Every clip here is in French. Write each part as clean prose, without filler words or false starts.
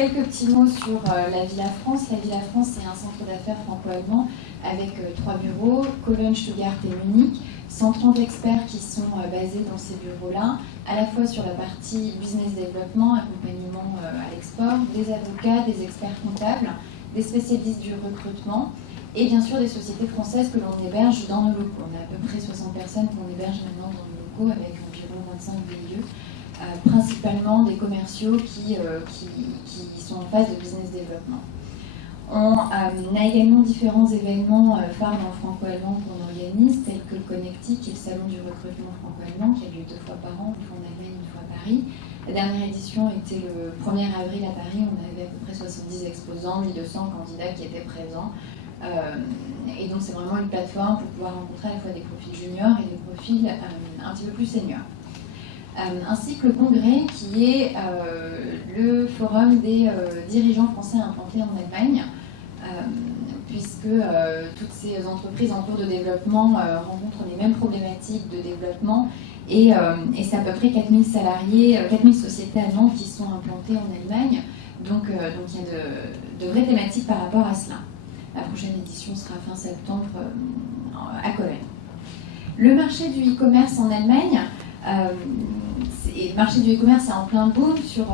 quelques petits mots sur la Villa France. La Villa France, c'est un centre d'affaires franco-allemand avec 3 bureaux, Cologne, Stuttgart et Munich. 130 experts qui sont basés dans ces bureaux-là, à la fois sur la partie business développement, accompagnement à l'export, des avocats, des experts comptables, des spécialistes du recrutement et bien sûr des sociétés françaises que l'on héberge dans nos locaux. On a à peu près 60 personnes qu'on héberge maintenant dans nos locaux avec environ 25 VIE, principalement des commerciaux qui sont en phase de business développement. On a également différents événements phares dans le franco-allemand qu'on organise, tels que le Connectic, qui est le salon du recrutement franco-allemand, qui a lieu 2 fois par an, une fois en Allemagne, une fois à Paris. La dernière édition était le 1er avril à Paris, on avait à peu près 70 exposants, 1200 candidats qui étaient présents. Et donc c'est vraiment une plateforme pour pouvoir rencontrer à la fois des profils juniors et des profils un petit peu plus seniors. Ainsi que le congrès qui est le forum des dirigeants français implantés en Allemagne, puisque toutes ces entreprises en cours de développement rencontrent les mêmes problématiques de développement et c'est à peu près 4000 salariés, 4000 sociétés allemandes qui sont implantées en Allemagne, donc il y a de vraies thématiques par rapport à cela. La prochaine édition sera fin septembre à Cologne. Le marché du e-commerce en Allemagne, le marché du e-commerce est en plein boom sur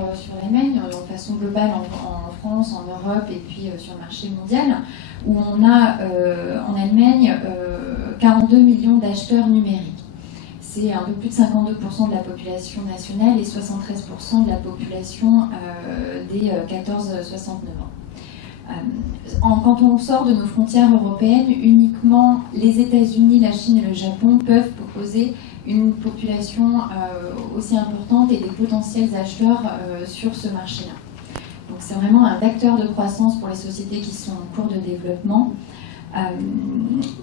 l'Allemagne, de façon globale en France, en Europe et puis sur le marché mondial, où on a en Allemagne 42 millions d'acheteurs numériques. C'est un peu plus de 52% de la population nationale et 73% de la population des 14-69 ans. Quand on sort de nos frontières européennes, uniquement les États-Unis, la Chine et le Japon peuvent proposer une population aussi importante et des potentiels acheteurs sur ce marché-là. Donc c'est vraiment un vecteur de croissance pour les sociétés qui sont en cours de développement.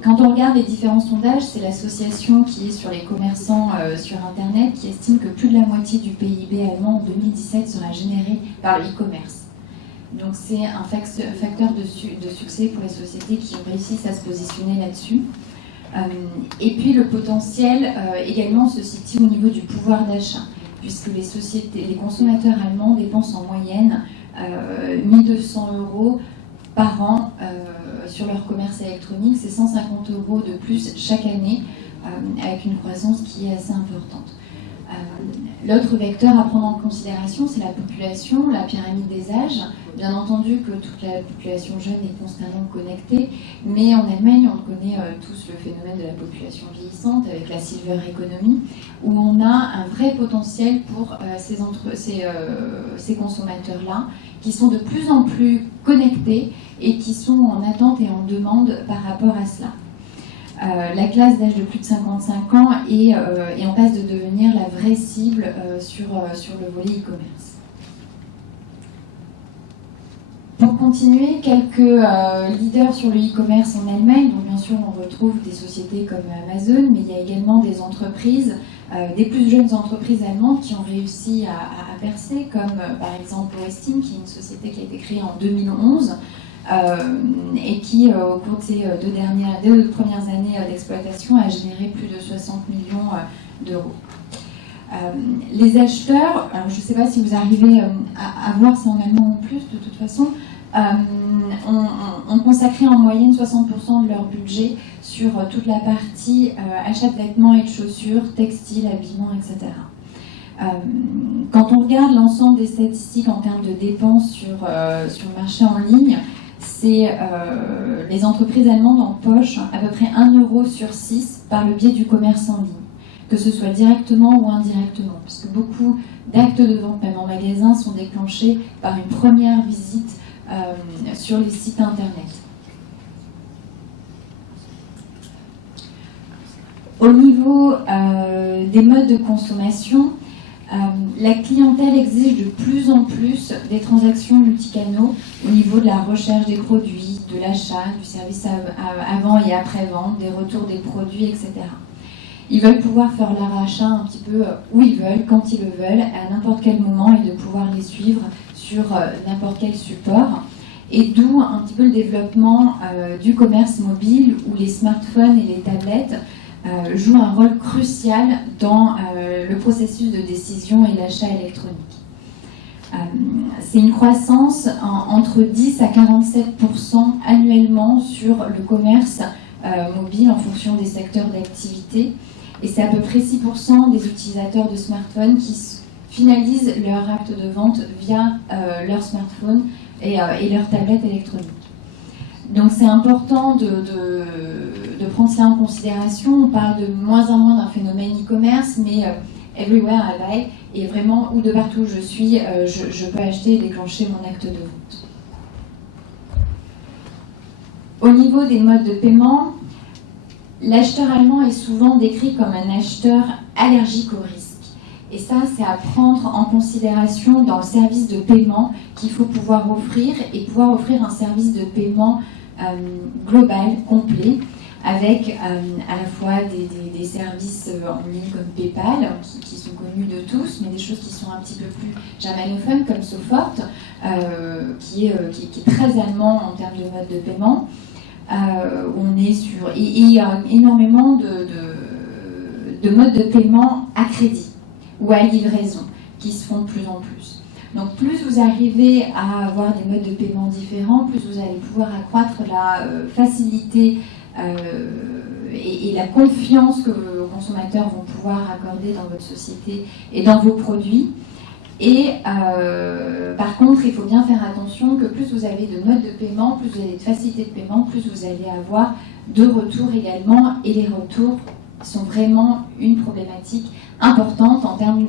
Quand on regarde les différents sondages, c'est l'association qui est sur les commerçants sur Internet qui estime que plus de la moitié du PIB allemand en 2017 sera généré par le e-commerce. Donc c'est un facteur de succès pour les sociétés qui réussissent à se positionner là-dessus. Et puis le potentiel également se situe au niveau du pouvoir d'achat, puisque les consommateurs allemands dépensent en moyenne 1200 € par an sur leur commerce électronique. C'est 150 € de plus chaque année, avec une croissance qui est assez importante. L'autre vecteur à prendre en considération, c'est la population, la pyramide des âges. Bien entendu que toute la population jeune est constamment connectée, mais en Allemagne, on connaît tous le phénomène de la population vieillissante avec la silver economy, où on a un vrai potentiel pour ces consommateurs-là, qui sont de plus en plus connectés et qui sont en attente et en demande par rapport à cela. La classe d'âge de plus de 55 ans est en passe de devenir la vraie cible sur le volet e-commerce. Pour continuer, quelques leaders sur le e-commerce en Allemagne. Donc bien sûr, on retrouve des sociétés comme Amazon, mais il y a également des entreprises, des plus jeunes entreprises allemandes qui ont réussi à percer, comme par exemple Westin, qui est une société qui a été créée en 2011, et qui, au cours de ces deux premières années d'exploitation, a généré plus de 60 millions d'euros. Les acheteurs, alors je ne sais pas si vous arrivez à voir ça en allemand en plus, de toute façon, ont consacré en moyenne 60% de leur budget sur toute la partie achat de vêtements et de chaussures, textiles, habillement, etc. Quand on regarde l'ensemble des statistiques en termes de dépenses sur le marché en ligne, c'est les entreprises allemandes empochent à peu près 1 € sur 6 par le biais du commerce en ligne, que ce soit directement ou indirectement, puisque beaucoup d'actes de vente, même en magasin, sont déclenchés par une première visite sur les sites internet. Au niveau des modes de consommation, la clientèle exige de plus en plus des transactions multicanaux au niveau de la recherche des produits, de l'achat, du service avant et après-vente, des retours des produits, etc. Ils veulent pouvoir faire leur achat un petit peu où ils veulent, quand ils le veulent, à n'importe quel moment et de pouvoir les suivre sur n'importe quel support. Et d'où un petit peu le développement du commerce mobile où les smartphones et les tablettes jouent un rôle crucial dans le processus de décision et l'achat électronique. C'est une croissance entre 10 à 47% annuellement sur le commerce mobile en fonction des secteurs d'activité. Et c'est à peu près 6% des utilisateurs de smartphones qui finalisent leur acte de vente via leur smartphone et leur tablette électronique. Donc c'est important de prendre cela en considération. On parle de moins en moins d'un phénomène e-commerce, mais everywhere I buy, et vraiment où de partout où je suis, je peux acheter et déclencher mon acte de vente. Au niveau des modes de paiement, l'acheteur allemand est souvent décrit comme un acheteur allergique au risque. Et ça, c'est à prendre en considération dans le service de paiement qu'il faut pouvoir offrir, et pouvoir offrir un service de paiement global, complet, avec à la fois des services en ligne comme PayPal, qui sont connus de tous, mais des choses qui sont un petit peu plus germanophones comme Sofort, qui est très allemand en termes de mode de paiement. On est sur, et il y a énormément de modes de paiement à crédit ou à livraison qui se font de plus en plus. Donc plus vous arrivez à avoir des modes de paiement différents, plus vous allez pouvoir accroître la facilité et la confiance que vos consommateurs vont pouvoir accorder dans votre société et dans vos produits. Et par contre, il faut bien faire attention que plus vous avez de modes de paiement, plus vous avez de facilité de paiement, plus vous allez avoir de retours également. Et les retours sont vraiment une problématique importante en termes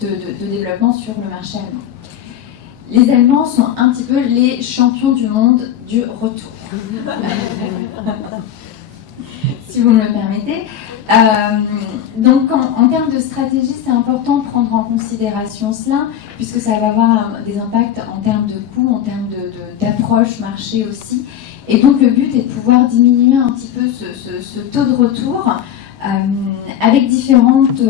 de développement sur le marché allemand. Les Allemands sont un petit peu les champions du monde du retour. Si vous me le permettez. Donc en termes de stratégie, c'est important de prendre en considération cela, puisque ça va avoir des impacts en termes de coûts, en termes d'approche marché aussi. Et donc le but est de pouvoir diminuer un petit peu ce taux de retour avec différentes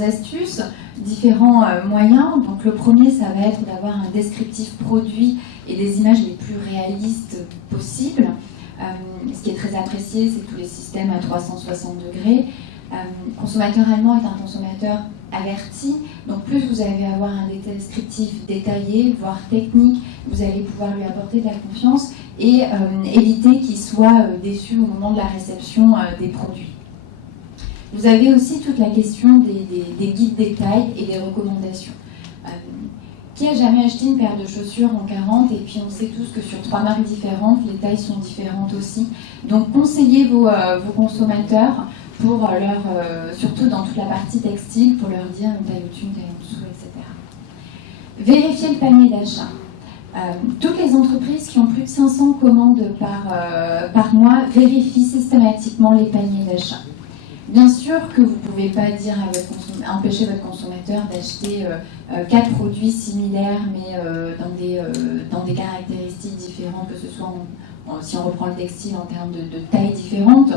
astuces, différents moyens. Donc le premier, ça va être d'avoir un descriptif produit et des images les plus réalistes possibles. Ce qui est très apprécié, c'est tous les systèmes à 360 degrés. Consommateur allemand est un consommateur averti, donc plus vous allez avoir un descriptif détaillé, voire technique, vous allez pouvoir lui apporter de la confiance et éviter qu'il soit déçu au moment de la réception des produits. Vous avez aussi toute la question des guides détails et des recommandations. Qui a jamais acheté une paire de chaussures en 40 et puis on sait tous que sur 3 marques différentes, les tailles sont différentes aussi. Donc conseillez vos consommateurs pour leur, surtout dans toute la partie textile, pour leur dire une taille au-dessus, une taille en dessous, etc. Vérifiez le panier d'achat. Toutes les entreprises qui ont plus de 500 commandes par mois vérifient systématiquement les paniers d'achat. Bien sûr que vous ne pouvez pas dire à empêcher votre consommateur d'acheter 4 produits similaires, mais dans des caractéristiques différentes, que ce soit si on reprend le textile en termes de tailles différentes.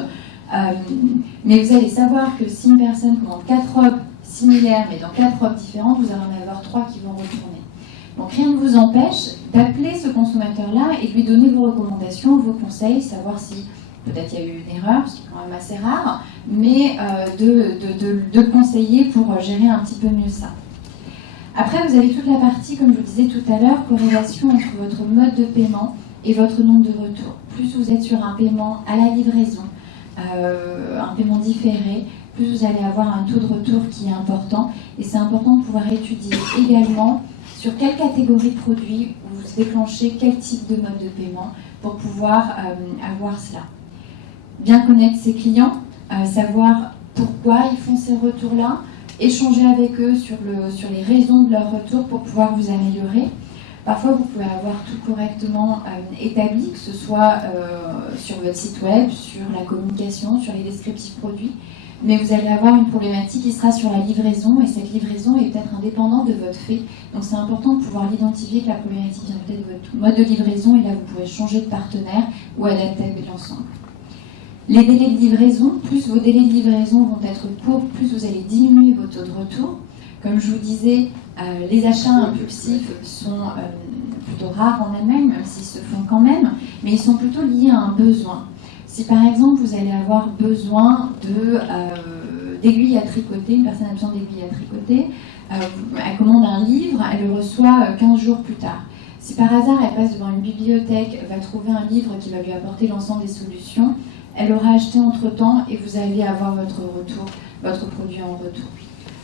Mais vous allez savoir que si une personne commande 4 robes similaires, mais dans 4 robes différentes, vous allez en avoir 3 qui vont retourner. Donc rien ne vous empêche d'appeler ce consommateur-là et de lui donner vos recommandations, vos conseils, savoir si peut-être il y a eu une erreur, ce qui est quand même assez rare, mais de conseiller pour gérer un petit peu mieux ça. Après, vous avez toute la partie, comme je vous disais tout à l'heure, corrélation entre votre mode de paiement et votre nombre de retours. Plus vous êtes sur un paiement à la livraison, un paiement différé, plus vous allez avoir un taux de retour qui est important. Et c'est important de pouvoir étudier également sur quelle catégorie de produits vous déclenchez quel type de mode de paiement pour pouvoir avoir cela. Bien connaître ses clients, savoir pourquoi ils font ces retours-là, échanger avec eux sur les raisons de leur retour pour pouvoir vous améliorer. Parfois, vous pouvez avoir tout correctement établi, que ce soit sur votre site web, sur la communication, sur les descriptifs produits, mais vous allez avoir une problématique qui sera sur la livraison, et cette livraison est peut-être indépendante de votre fait. Donc c'est important de pouvoir l'identifier, que la problématique vient peut-être de votre mode de livraison, et là vous pouvez changer de partenaire ou adapter l'ensemble. Les délais de livraison, plus vos délais de livraison vont être courts, plus vous allez diminuer vos taux de retour. Comme je vous disais, les achats impulsifs sont plutôt rares en Allemagne, même s'ils se font quand même, mais ils sont plutôt liés à un besoin. Si par exemple vous allez avoir besoin d'aiguilles à tricoter, une personne a besoin d'aiguilles à tricoter, elle commande un livre, elle le reçoit 15 jours plus tard. Si par hasard elle passe devant une bibliothèque, va trouver un livre qui va lui apporter l'ensemble des solutions, elle aura acheté entre-temps et vous allez avoir votre retour, votre produit en retour.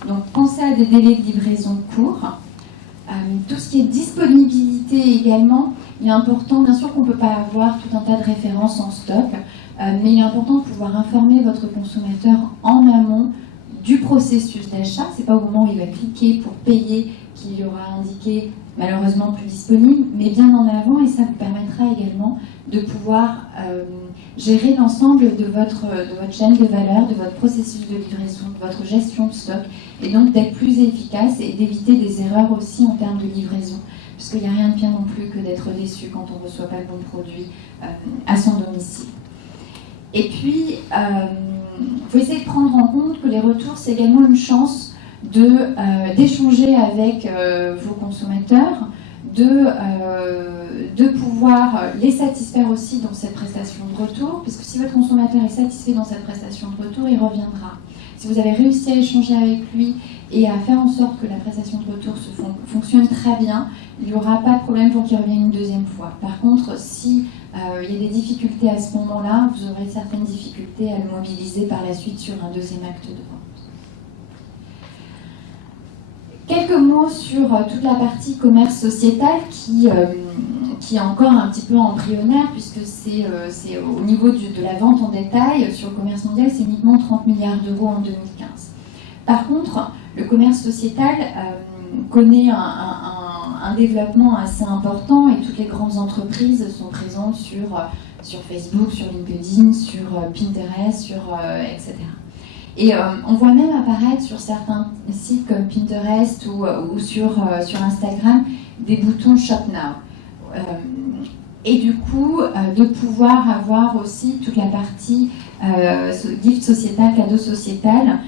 Donc pensez à des délais de livraison courts. Tout ce qui est disponibilité également, il est important, bien sûr qu'on ne peut pas avoir tout un tas de références en stock, mais il est important de pouvoir informer votre consommateur en amont du processus d'achat. Ce n'est pas au moment où il va cliquer pour payer qu'il y aura indiqué malheureusement plus disponible, mais bien en avant, et ça vous permettra également de pouvoir gérer l'ensemble de votre chaîne de valeur, de votre processus de livraison, de votre gestion de stock, et donc d'être plus efficace et d'éviter des erreurs aussi en termes de livraison, parce qu'il n'y a rien de pire non plus que d'être déçu quand on ne reçoit pas le bon produit à son domicile. Et puis, il faut essayer de prendre en compte que les retours, c'est également une chance d'échanger avec vos consommateurs, de pouvoir les satisfaire aussi dans cette prestation de retour, parce que si votre consommateur est satisfait dans cette prestation de retour, il reviendra. Si vous avez réussi à échanger avec lui et à faire en sorte que la prestation de retour fonctionne très bien, il n'y aura pas de problème pour qu'il revienne une deuxième fois. Par contre, si il y a des difficultés à ce moment-là, vous aurez certaines difficultés à le mobiliser par la suite sur un deuxième acte de vente. Quelques mots sur toute la partie commerce sociétal qui est encore un petit peu embryonnaire, puisque c'est au niveau de la vente en détail sur le commerce mondial, c'est uniquement 30 milliards d'euros en 2015. Par contre, le commerce sociétal connaît un développement assez important et toutes les grandes entreprises sont présentes sur Facebook, sur LinkedIn, sur Pinterest, etc. Et on voit même apparaître sur certains sites comme Pinterest ou sur Instagram des boutons Shop Now. Et du coup, de pouvoir avoir aussi toute la partie gift sociétal, cadeau sociétal,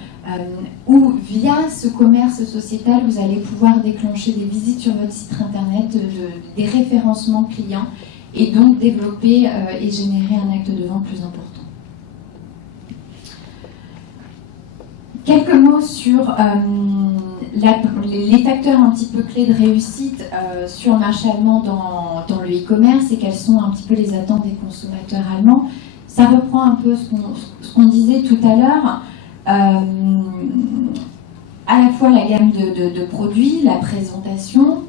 où via ce commerce sociétal, vous allez pouvoir déclencher des visites sur votre site internet, des référencements clients, et donc développer et générer un acte de vente plus important. Quelques mots sur les facteurs un petit peu clés de réussite sur le marché allemand dans le e-commerce et quelles sont un petit peu les attentes des consommateurs allemands. Ça reprend un peu ce qu'on disait tout à l'heure. À la fois la gamme de produits, la présentation,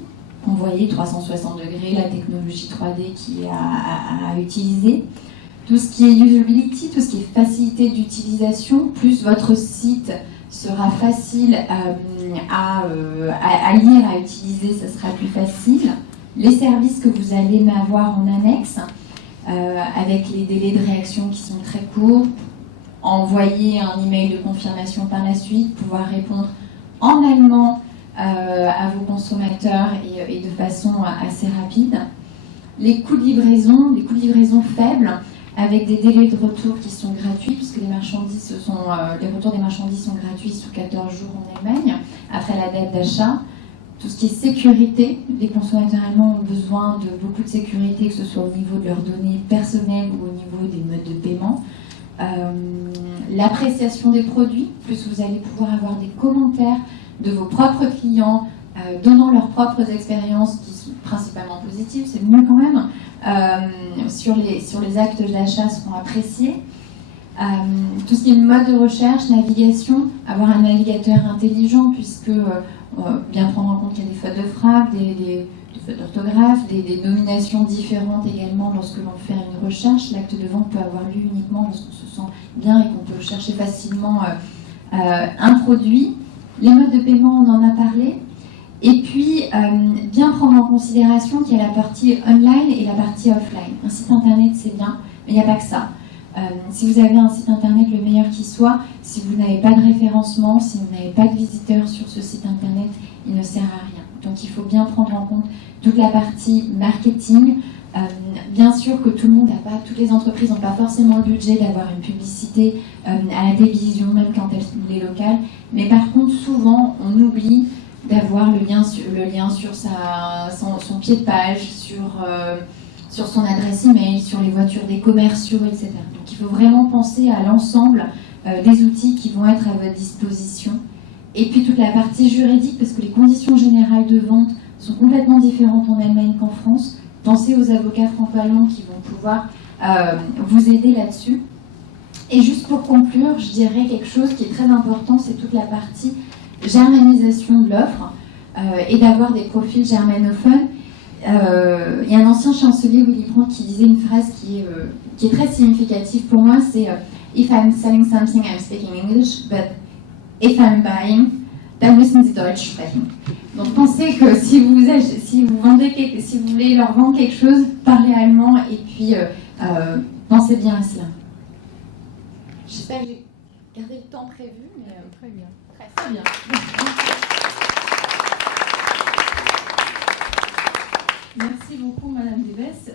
on voyait 360 degrés, la technologie 3D qui est à utiliser. Tout ce qui est usability, tout ce qui est facilité d'utilisation, plus votre site sera facile à lire, à utiliser, ça sera plus facile. Les services que vous allez avoir en annexe, avec les délais de réaction qui sont très courts, envoyer un email de confirmation par la suite, pouvoir répondre en allemand à vos consommateurs et de façon assez rapide. Les coûts de livraison faibles, avec des délais de retour qui sont gratuits, puisque les retours des marchandises sont gratuits sous 14 jours en Allemagne, après la date d'achat. Tout ce qui est sécurité, les consommateurs allemands ont besoin de beaucoup de sécurité, que ce soit au niveau de leurs données personnelles ou au niveau des modes de paiement. L'appréciation des produits, plus vous allez pouvoir avoir des commentaires de vos propres clients, donnant leurs propres expériences qui sont principalement positives, c'est mieux quand même, sur les actes d'achat seront appréciés. Tout ce qui est mode de recherche, navigation, avoir un navigateur intelligent, puisque bien prendre en compte qu'il y a des fautes de frappe, des fautes d'orthographe, des nominations différentes également lorsque l'on fait une recherche. L'acte de vente peut avoir lieu uniquement lorsqu'on se sent bien et qu'on peut chercher facilement un produit. Les modes de paiement, on en a parlé. Et puis, bien prendre en considération qu'il y a la partie online et la partie offline. Un site internet, c'est bien, mais il n'y a pas que ça. Si vous avez un site internet le meilleur qui soit, si vous n'avez pas de référencement, si vous n'avez pas de visiteurs sur ce site internet, il ne sert à rien. Donc il faut bien prendre en compte toute la partie marketing. Bien sûr que toutes les entreprises n'ont pas forcément le budget d'avoir une publicité à la télévision, même quand elle est locale. Mais par contre, souvent, on oublie d'avoir le lien sur son pied de page, sur son adresse email, sur les voitures des commerciaux, etc. Donc il faut vraiment penser à l'ensemble des outils qui vont être à votre disposition Et puis toute la partie juridique, parce que les conditions générales de vente sont complètement différentes en Allemagne qu'en France. Pensez aux avocats franco-allemands qui vont pouvoir vous aider là-dessus. Et juste pour conclure, je dirais quelque chose qui est très important, c'est toute la partie germanisation de l'offre et d'avoir des profils germanophones. Il y a un ancien chancelier, Willy Brandt, qui disait une phrase qui est très significative pour moi, c'est If I'm selling something, I'm speaking English, but if I'm buying, dann müssen Sie Deutsch sprechen. Donc pensez que si vous voulez leur vendre quelque chose, parlez allemand et puis pensez bien à cela. J'espère que j'ai gardé le temps prévu, mais très bien. Très bien. Merci beaucoup, Madame Deves.